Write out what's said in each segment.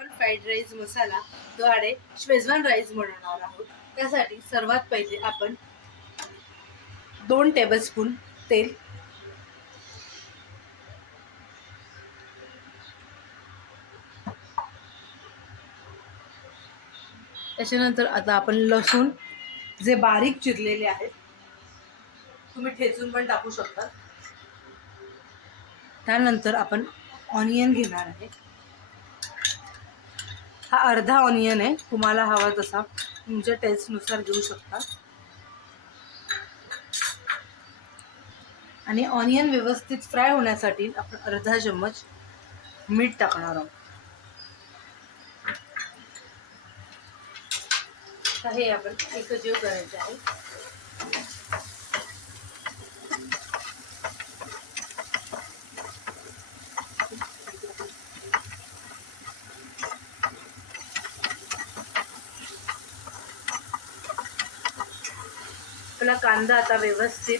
Fried rice मसाला द्वारे Schezwan rice बनवणार आहोत। त्यासाठी सर्वात पहिले आपण 2 टेबलस्पून तेल, त्याच्यानंतर आता आपण लसूण जे बारीक चिरलेले आहेत, तुम्ही ठेचून पण टाकू शकता। त्यानंतर आपण ऑनियन घेणार आहे। हा अर्धा ऑनियन आहे, तुम्हाला हवा तसा तुमच्या टेस्टनुसार घेऊ शकता। आणि ऑनियन व्यवस्थित फ्राय होण्यासाठी आपण अर्धा चम्मच मीठ टाकणार आहोत। तर हे आपण एकजीव करायचे आहे। आपला कांदा आता व्यवस्थित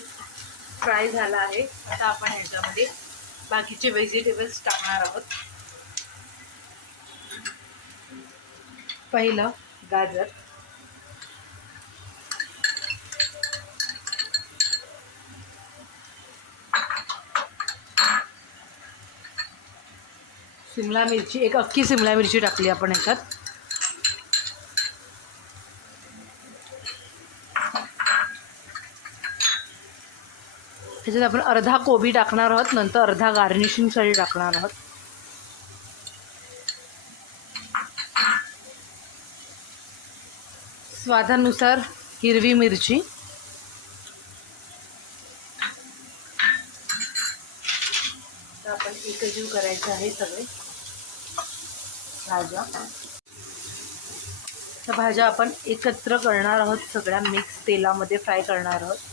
फ्राय झाला आहे। आता आपण ह्याच्यामध्ये बाकीचे व्हेजिटेबल्स टाकणार आहोत। पहिलं गाजर, शिमला मिरची, एक अख्खी शिमला मिरची टाकली आपण ह्याच्यात। त्याच्यात आपण अर्धा कोबी टाकणार आहोत, नंतर अर्धा गार्निशिंगसाठी टाकणार आहोत। स्वादानुसार हिरवी मिरची, तर आपण एकजीव करायचं आहे सगळे भाज्या। तर भाज्या आपण एकत्र करणार आहोत, सगळ्या मिक्स तेलामध्ये फ्राय करणार आहोत।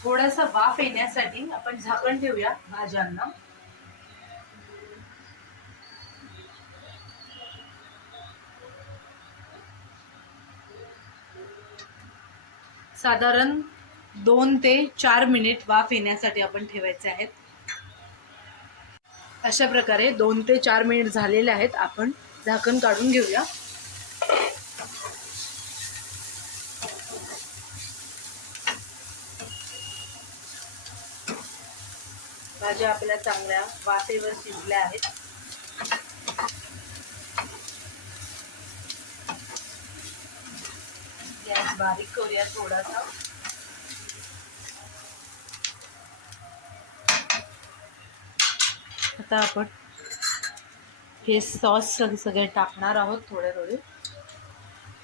थोडासा वाफ येण्यासाठी आपण झाकण ठेवूया भाज्यांना। साधारण 2 ते 4 मिनिट वाफ येण्यासाठी आपण ठेवायचे आहेत। अशा प्रकारे 2 ते 4 मिनिट झालेले आहेत। आपण झाकण काढून घेऊया। भाज्या आपल्या चांगल्या वाफेवर शिजल्या आहेत। गॅस बारीक करूया थोडासा। आता आपण हे सॉस सगळे टाकणार आहोत थोडे थोडे।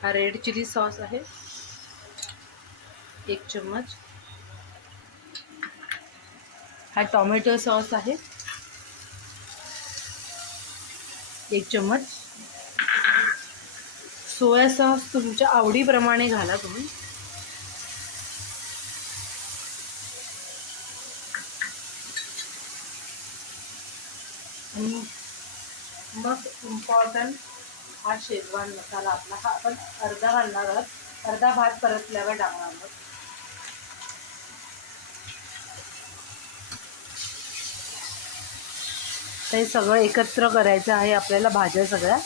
हा रेड चिली सॉस आहे 1 चम्मच, हा टोमॅटो सॉस आहे 1 चम्मच, सोया सॉस तुमच्या आवडीप्रमाणे घाला तुम्ही। मग इम्पॉर्टंट हा शेजवान मसाला आपला, हा आपण अर्धा घालणार आहोत, अर्धा भात परतल्यावर टाकणार आहोत। हे सगळं एकत्र करायचं आहे आपल्याला, भाज्या सगळ्या।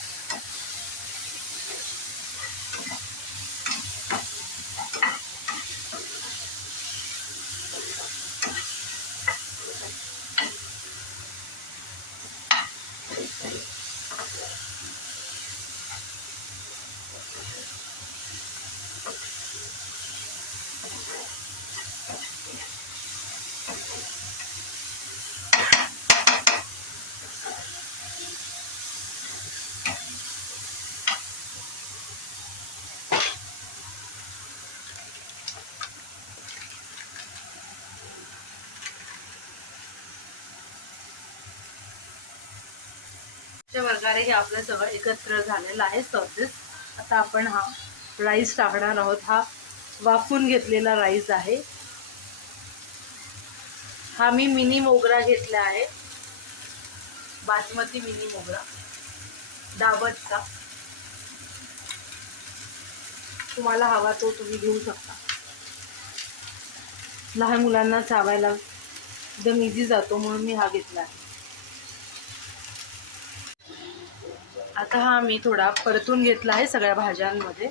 अशा प्रकारे हे आपलं सगळं एकत्र झालेलं आहे सॉसेस। आता आपण हा राईस टाकणार आहोत। हा वाफून घेतलेला राईस आहे। हा मी मिनी मोगरा घेतला आहे। बासमती मिनी मोगरा डाबरचा, तुम्हाला हवा तो तुम्ही घेऊ शकता. लहान मुलांना चावायला एकदम इझी जातो म्हणून मी हा घेतला आहे. आता हा मी थोडा परतून घेतला आहे सगळ्या भाज्यांमध्ये.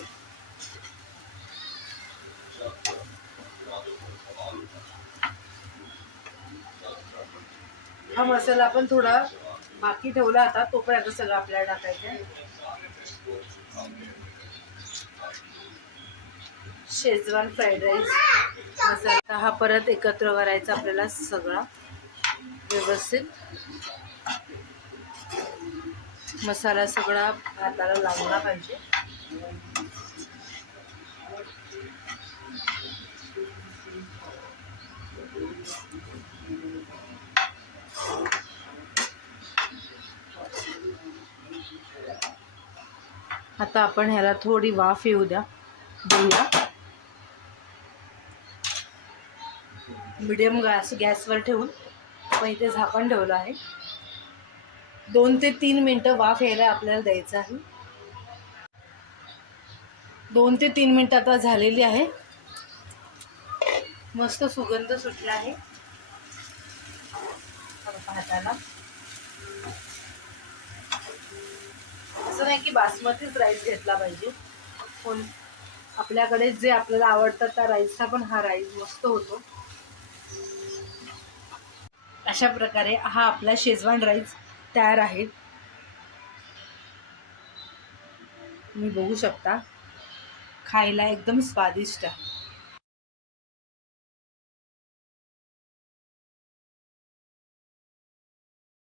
हा मसाला आपण थोडा बाकी ठेवला आता, तोपर्यंत सगळं आपल्याला टाकायचं आहे. शेजवान फ्राईड राईस मसाला हा परत एकत्र करायचा आपल्याला सगळा व्यवस्थित. मसाला सगळा हाताला लागला पाहिजे. आता आपण ह्याला थोडी वाफ येऊ देऊया. मीडियम गॅसवर ठेवून आपण इथे झाकण ठेवलं आहे. 2 ते 3 मिनटं वाफ यायला आपल्याला द्यायचं आहे. 2 ते 3 मिनटं आता झालेली आहे. मस्त सुगंध सुटला आहे भाताला. असं नाही की बासमतीच राईस घेतला पाहिजे, पण आपल्याकडे जे आपल्याला आवडतं त्या राईसचा पण हा राईस मस्त होतो. अशा प्रकारे हा आपला शेजवान राईस तयार आहे. तुम्ही बघू शकता, खायला एकदम स्वादिष्ट आहे.